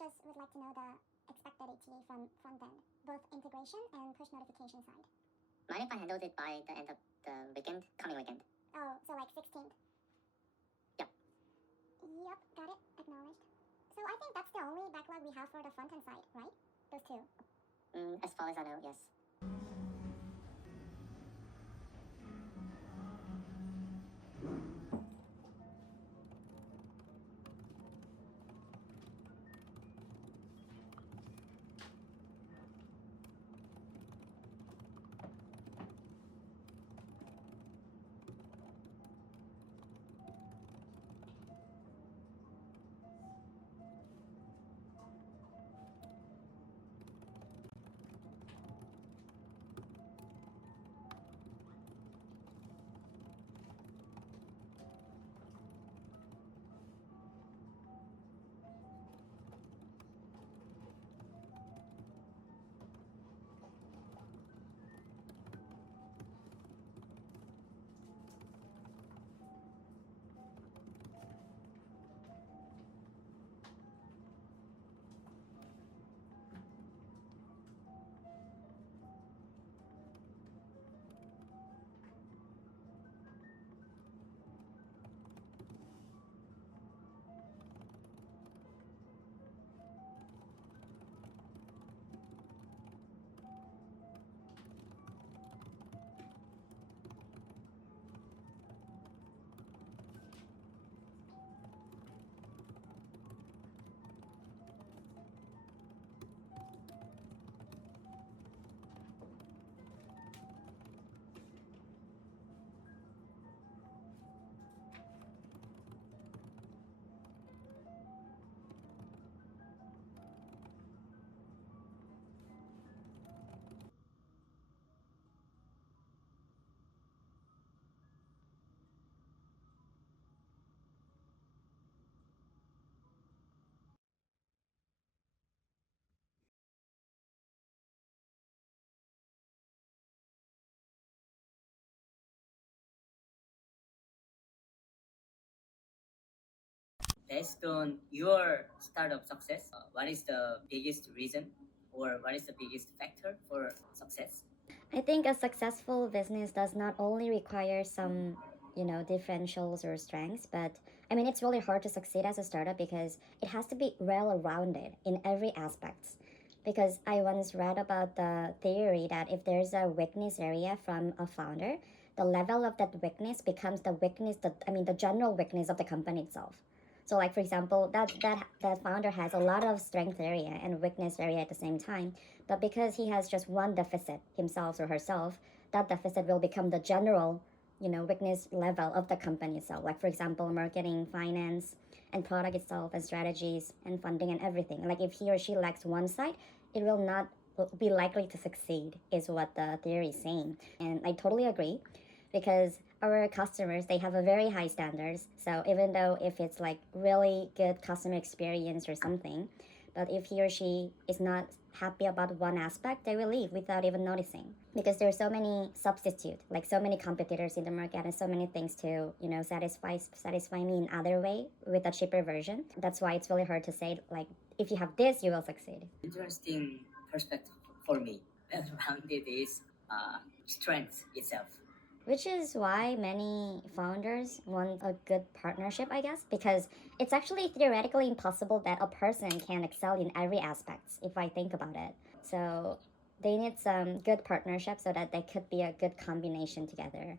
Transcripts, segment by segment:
just would like to know the expected ETA from front end, both integration and push notification side. Mind if I handled it by the end of the weekend, coming weekend? Oh, so like 16th? Yep. Yep, got it. Acknowledged. So I think that's the only backlog we have for the front end side, right? Those two. As far as I know, yes. Based on your startup success, what is the biggest reason or what is the biggest factor for success? I think a successful business does not only require some, differentials or strengths, but I mean, it's really hard to succeed as a startup because it has to be well-rounded in every aspect. Because I once read about the theory that if there's a weakness area from a founder, the level of that weakness becomes the general weakness of the company itself. So like for example, that founder has a lot of strength area and weakness area at the same time, but because he has just one deficit himself or herself, that deficit will become the general, weakness level of the company itself. Like for example, marketing, finance, and product itself, and strategies, and funding, and everything. Like if he or she lacks one side, it will not be likely to succeed, is what the theory is saying. And I totally agree, because our customers, they have a very high standards. So even though if it's like really good customer experience or something, but if he or she is not happy about one aspect, they will leave without even noticing, because there are so many substitutes, like so many competitors in the market and so many things to satisfy me in other way with a cheaper version. That's why it's really hard to say like if you have this, you will succeed. Interesting perspective for me. Rounded is strength itself. Which is why many founders want a good partnership, I guess, because it's actually theoretically impossible that a person can excel in every aspect, if I think about it. So they need some good partnership so that they could be a good combination together.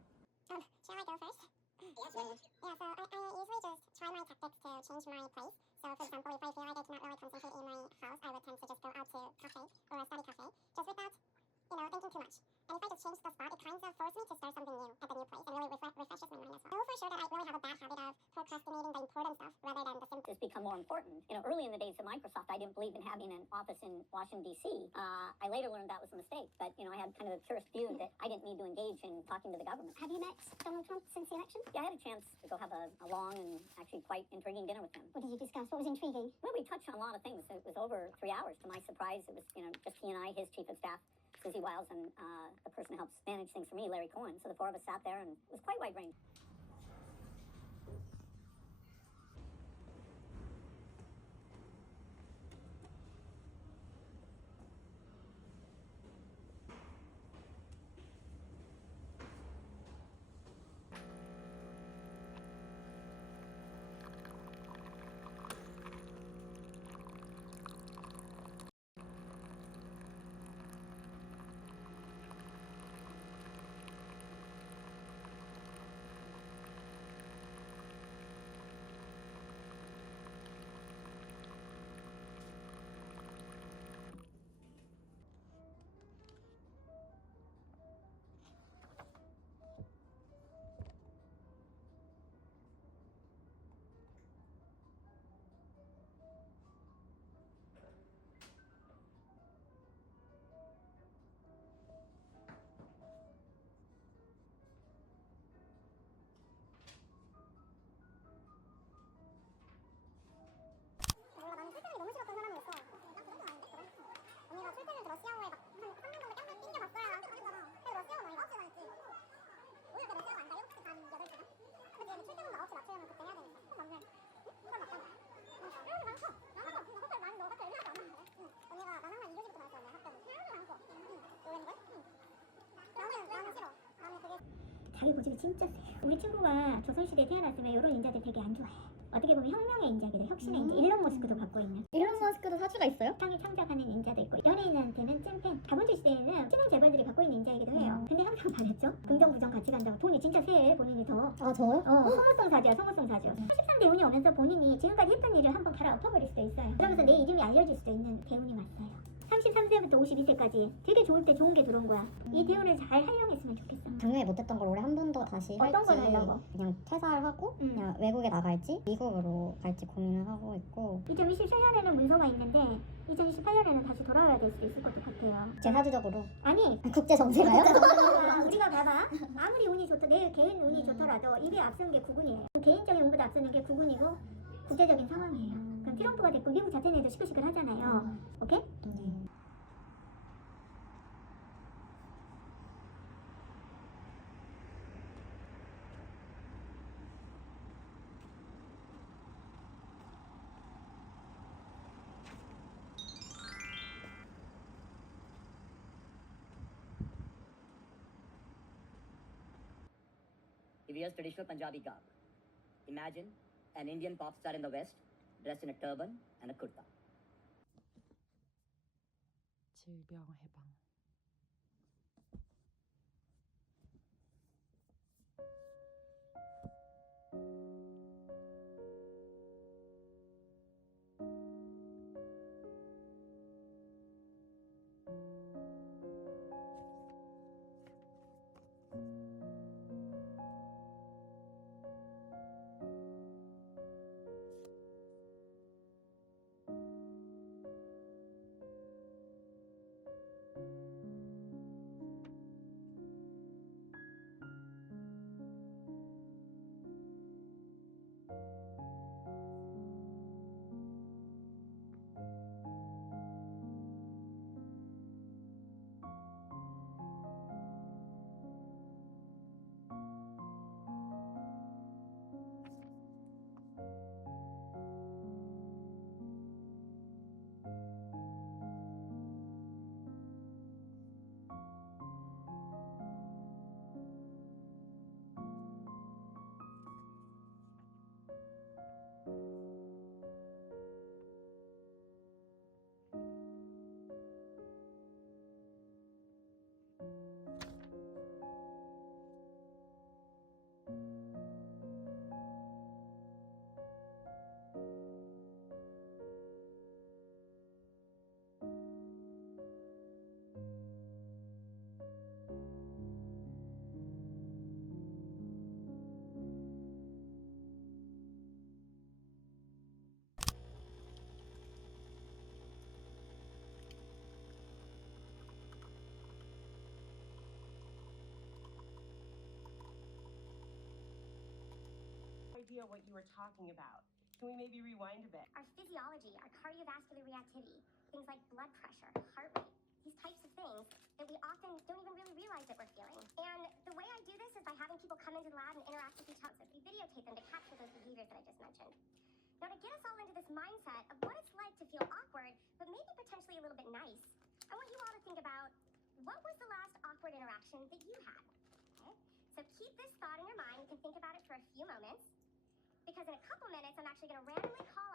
Shall I go first? Yes. Yeah, so I usually just try my tactics to change my place. So for example, if I feel like I cannot really concentrate in my house, I would tend to just go out to cafe or a study cafe, just without, thinking too much. And if I just change the spot, it kind of forces me to start something new at the new place and really refreshes my mind as well. I know for sure that I really have a bad habit of procrastinating the important stuff rather than the simple. It's become more important. Early in the days of Microsoft, I didn't believe in having an office in Washington, D.C. I later learned that was a mistake, but, I had kind of a purist view that I didn't need to engage in talking to the government. Have you met Donald Trump since the election? Yeah, I had a chance to go have a long and actually quite intriguing dinner with him. What did you discuss? What was intriguing? Well, we touched on a lot of things. It was over 3 hours. To my surprise, it was, just he and I, his chief of staff, Susie Wiles, and the person who helps manage things for me, Larry Cohen. So the four of us sat there, and it was quite wide-ranging. 자기 고집이 진짜 세. 우리 친구가 조선시대에 태어났으면 이런 인자들 되게 안 좋아해. 어떻게 보면 혁명의 인자기도 혁신의 인자. 일론 머스크도 갖고 있는. 일론 머스크도 사주가 있어요? 세상을 창작하는 인자도 있고 연예인한테는 찐팬. 자본주의 시대에는 신흥 재벌들이 갖고 있는 인자이기도 해요. 근데 항상 말했죠. 긍정 부정 같이 간다고. 돈이 진짜 세. 본인이 더. 아 저요? 소모성 사주야 소모성 사주. 83대 운이 오면서 본인이 지금까지 했던 일을 한번 갈아 엎어버릴 수도 있어요. 그러면서 내 이름이 알려질 수도 있는 대운이 왔어요. 33세부터 52세까지 되게 좋을 때 좋은 게 들어온 거야. 이 대운을 잘 활용했으면 좋겠어. 작년에 못했던 걸 올해 한 번 더 다시 어떤 할지 걸 하려고? 그냥 퇴사하고 그냥 외국에 나갈지 미국으로 갈지 고민을 하고 있고 2027년에는 문서가 있는데 2028년에는 다시 돌아와야 될 수도 있을 것 같아요. 제 사주적으로 아니 국제 정세가요? 우리가 봐봐. 아무리 운이 좋다 내 개인 운이 좋더라도 입에 앞서는 게 구군이에요. 개인적인 운보다 앞서는 게 구군이고 국제적인 상황이에요. 그럼 트럼프가 됐고 미국 자체 내도 시끌시끌 하잖아요. 오케이? He wears traditional Punjabi garb. Imagine an Indian pop star in the West dressed in a turban and a kurta. 질병 해방. Idea what you were talking about. Can we maybe rewind a bit? Our physiology, our cardiovascular reactivity, things like blood pressure, heart rate, these types of things that we often don't even really realize that we're feeling. And the way I do this is by having people come into the lab and interact with each other. We videotape them to capture those behaviors that I just mentioned. Now, to get us all into this mindset of what it's like to feel awkward, but maybe potentially a little bit nice, I want you all to think about what was the last awkward interaction that you had. Okay? So keep this thought in your mind. You can think about it for a few moments. Because in a couple minutes, I'm actually going to randomly call